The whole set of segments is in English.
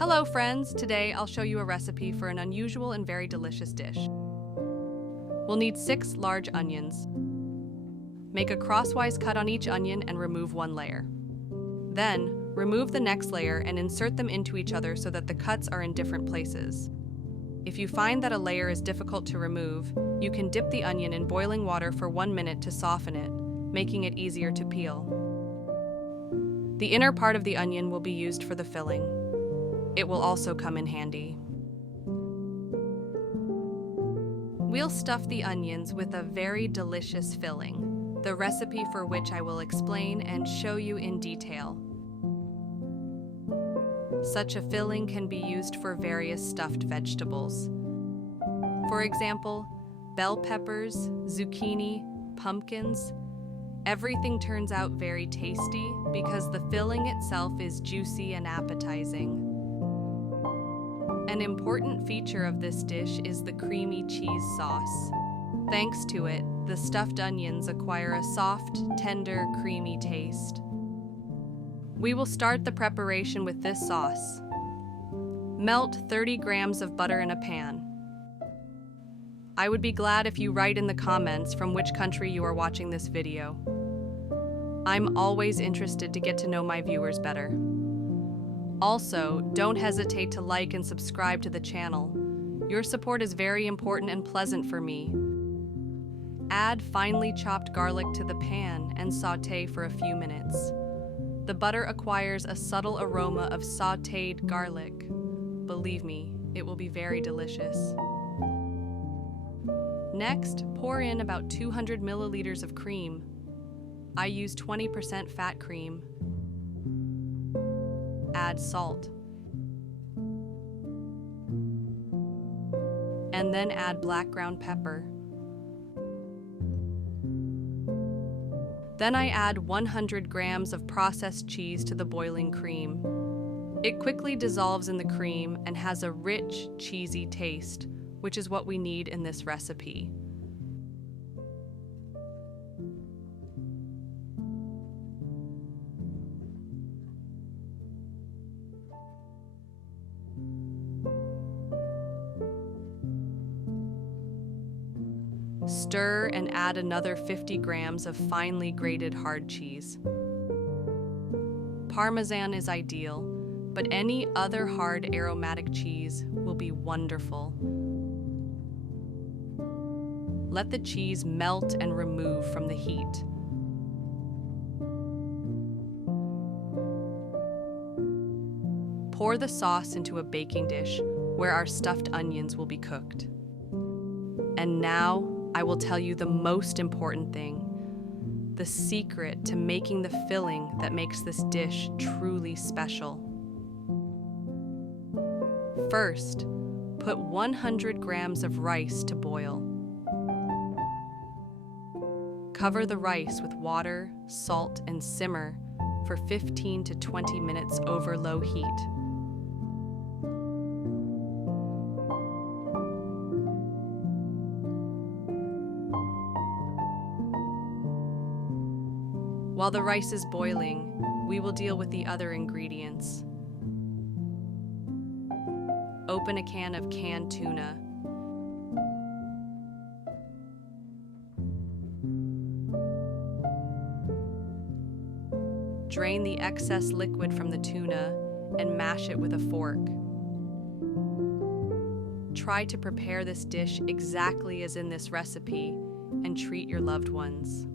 Hello friends, today I'll show you a recipe for an unusual and very delicious dish. We'll need 6 large onions. Make a crosswise cut on each onion and remove one layer. Then, remove the next layer and insert them into each other so that the cuts are in different places. If you find that a layer is difficult to remove, you can dip the onion in boiling water for 1 minute to soften it, making it easier to peel. The inner part of the onion will be used for the filling. It will also come in handy. We'll stuff the onions with a very delicious filling, the recipe for which I will explain and show you in detail. Such a filling can be used for various stuffed vegetables. For example, bell peppers, zucchini, pumpkins. Everything turns out very tasty because the filling itself is juicy and appetizing. An important feature of this dish is the creamy cheese sauce. Thanks to it, the stuffed onions acquire a soft, tender, creamy taste. We will start the preparation with this sauce. Melt 30 grams of butter in a pan. I would be glad if you write in the comments from which country you are watching this video. I'm always interested to get to know my viewers better. Also, don't hesitate to like and subscribe to the channel. Your support is very important and pleasant for me. Add finely chopped garlic to the pan and sauté for a few minutes. The butter acquires a subtle aroma of sautéed garlic. Believe me, it will be very delicious. Next, pour in about 200 milliliters of cream. I use 20% fat cream. Add salt. And then add black ground pepper. Then I add 100 grams of processed cheese to the boiling cream. It quickly dissolves in the cream and has a rich, cheesy taste, which is what we need in this recipe. Stir and add another 50 grams of finely grated hard cheese. Parmesan is ideal, but any other hard aromatic cheese will be wonderful. Let the cheese melt and remove from the heat. Pour the sauce into a baking dish where our stuffed onions will be cooked. And now, I will tell you the most important thing, the secret to making the filling that makes this dish truly special. First, put 100 grams of rice to boil. Cover the rice with water, salt, and simmer for 15 to 20 minutes over low heat. While the rice is boiling, we will deal with the other ingredients. Open a can of canned tuna. Drain the excess liquid from the tuna and mash it with a fork. Try to prepare this dish exactly as in this recipe and treat your loved ones.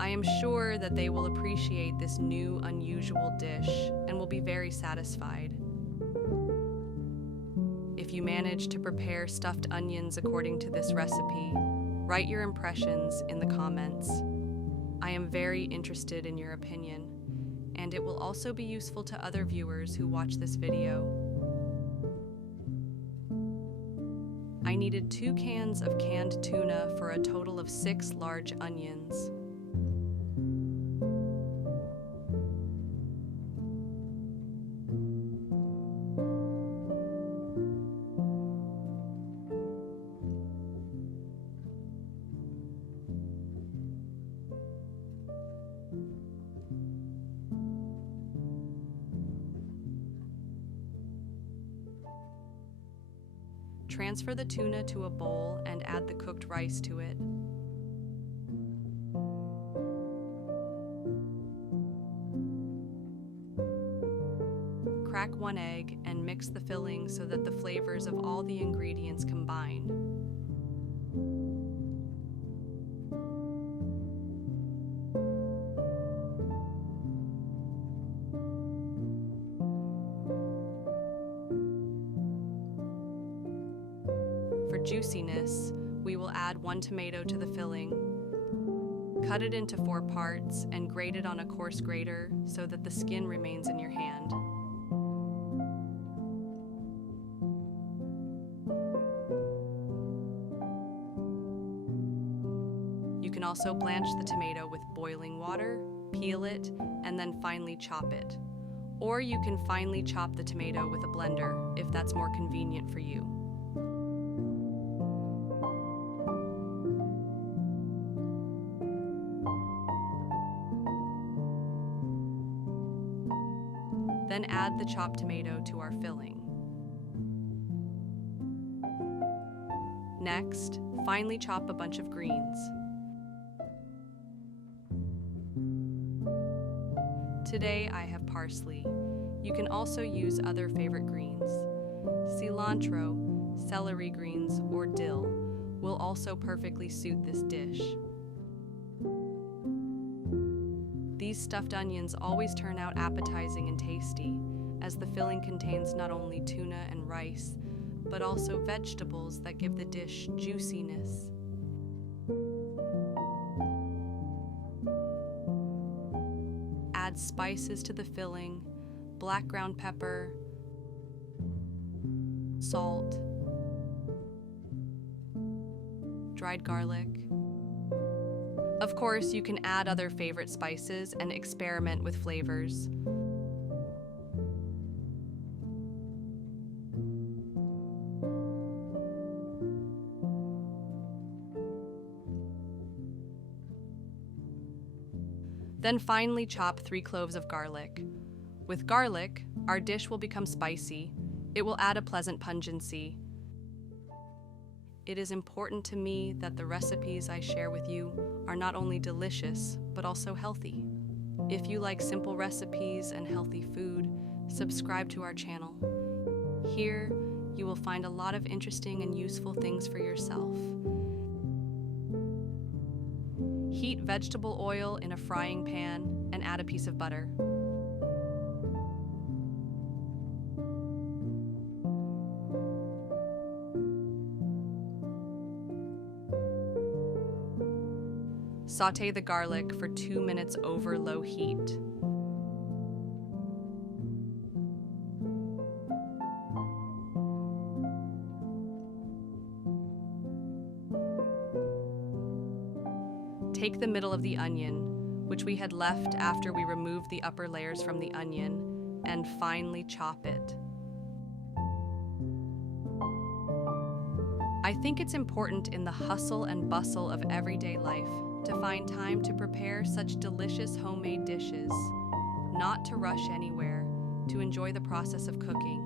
I am sure that they will appreciate this new, unusual dish and will be very satisfied. If you manage to prepare stuffed onions according to this recipe, write your impressions in the comments. I am very interested in your opinion, and it will also be useful to other viewers who watch this video. I needed 2 cans of canned tuna for a total of 6 large onions. Transfer the tuna to a bowl and add the cooked rice to it. Crack 1 egg and mix the filling so that the flavors of all the ingredients combine. For juiciness, we will add 1 tomato to the filling. Cut it into 4 parts and grate it on a coarse grater so that the skin remains in your hand. You can also blanch the tomato with boiling water, peel it, and then finely chop it. Or you can finely chop the tomato with a blender if that's more convenient for you. Then add the chopped tomato to our filling. Next, finely chop a bunch of greens. Today I have parsley. You can also use other favorite greens. Cilantro, celery greens, or dill will also perfectly suit this dish. These stuffed onions always turn out appetizing and tasty, as the filling contains not only tuna and rice, but also vegetables that give the dish juiciness. Add spices to the filling, black ground pepper, salt, dried garlic. Of course, you can add other favorite spices and experiment with flavors. Then finely chop 3 cloves of garlic. With garlic, our dish will become spicy. It will add a pleasant pungency. It is important to me that the recipes I share with you are not only delicious, but also healthy. If you like simple recipes and healthy food, subscribe to our channel. Here, you will find a lot of interesting and useful things for yourself. Heat vegetable oil in a frying pan and add a piece of butter. Sauté the garlic for 2 minutes over low heat. Take the middle of the onion, which we had left after we removed the upper layers from the onion, and finely chop it. I think it's important in the hustle and bustle of everyday life to find time to prepare such delicious homemade dishes, not to rush anywhere, to enjoy the process of cooking.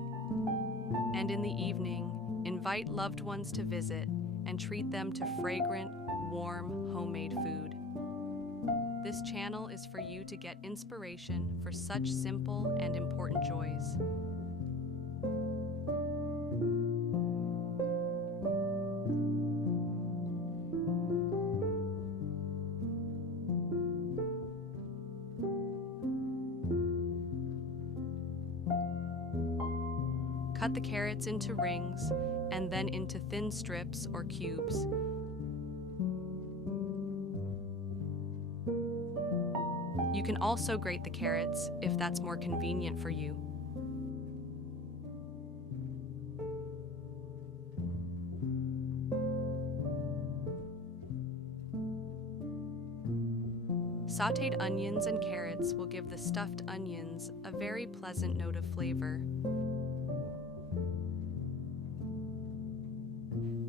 And in the evening, invite loved ones to visit and treat them to fragrant, warm, homemade food. This channel is for you to get inspiration for such simple and important joys. Cut the carrots into rings and then into thin strips or cubes. You can also grate the carrots if that's more convenient for you. Sautéed onions and carrots will give the stuffed onions a very pleasant note of flavor.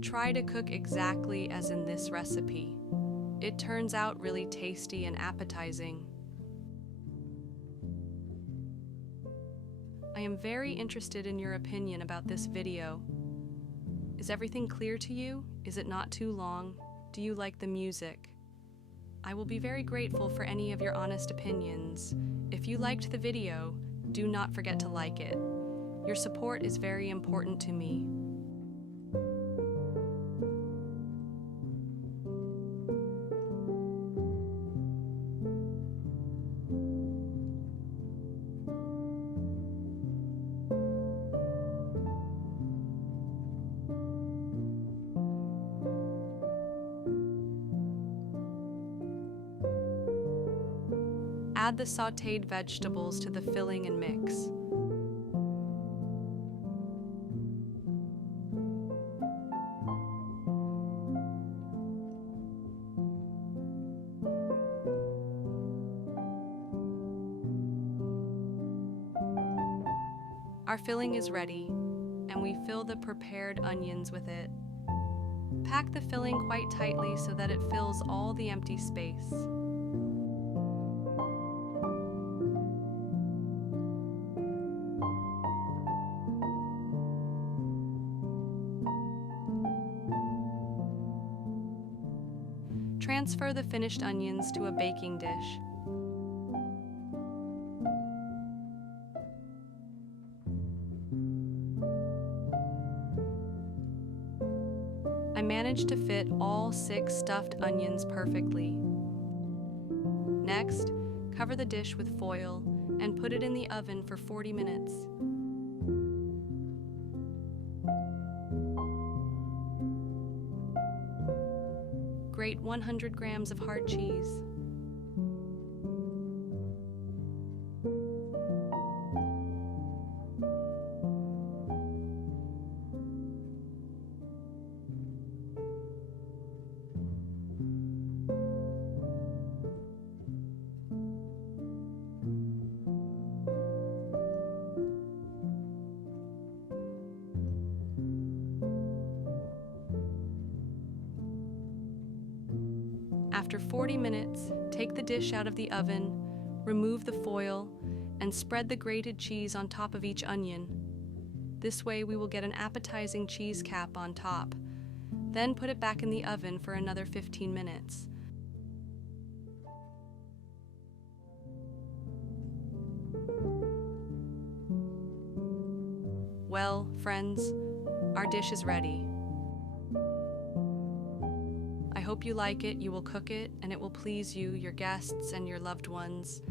Try to cook exactly as in this recipe. It turns out really tasty and appetizing. I am very interested in your opinion about this video. Is everything clear to you? Is it not too long? Do you like the music? I will be very grateful for any of your honest opinions. If you liked the video, do not forget to like it. Your support is very important to me. Add the sautéed vegetables to the filling and mix. Our filling is ready, and we fill the prepared onions with it. Pack the filling quite tightly so that it fills all the empty space. Transfer the finished onions to a baking dish. I managed to fit all 6 stuffed onions perfectly. Next, cover the dish with foil and put it in the oven for 40 minutes. Grate 100 grams of hard cheese. After 40 minutes, take the dish out of the oven, remove the foil, and spread the grated cheese on top of each onion. This way we will get an appetizing cheese cap on top. Then put it back in the oven for another 15 minutes. Well, friends, our dish is ready. I hope you like it, you will cook it, and it will please you, your guests, and your loved ones.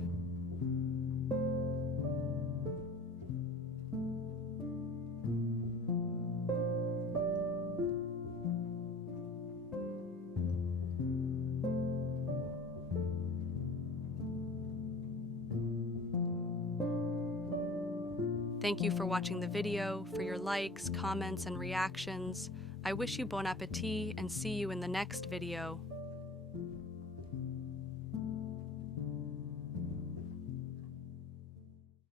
Thank you for watching the video, for your likes, comments, and reactions. I wish you bon appétit and see you in the next video.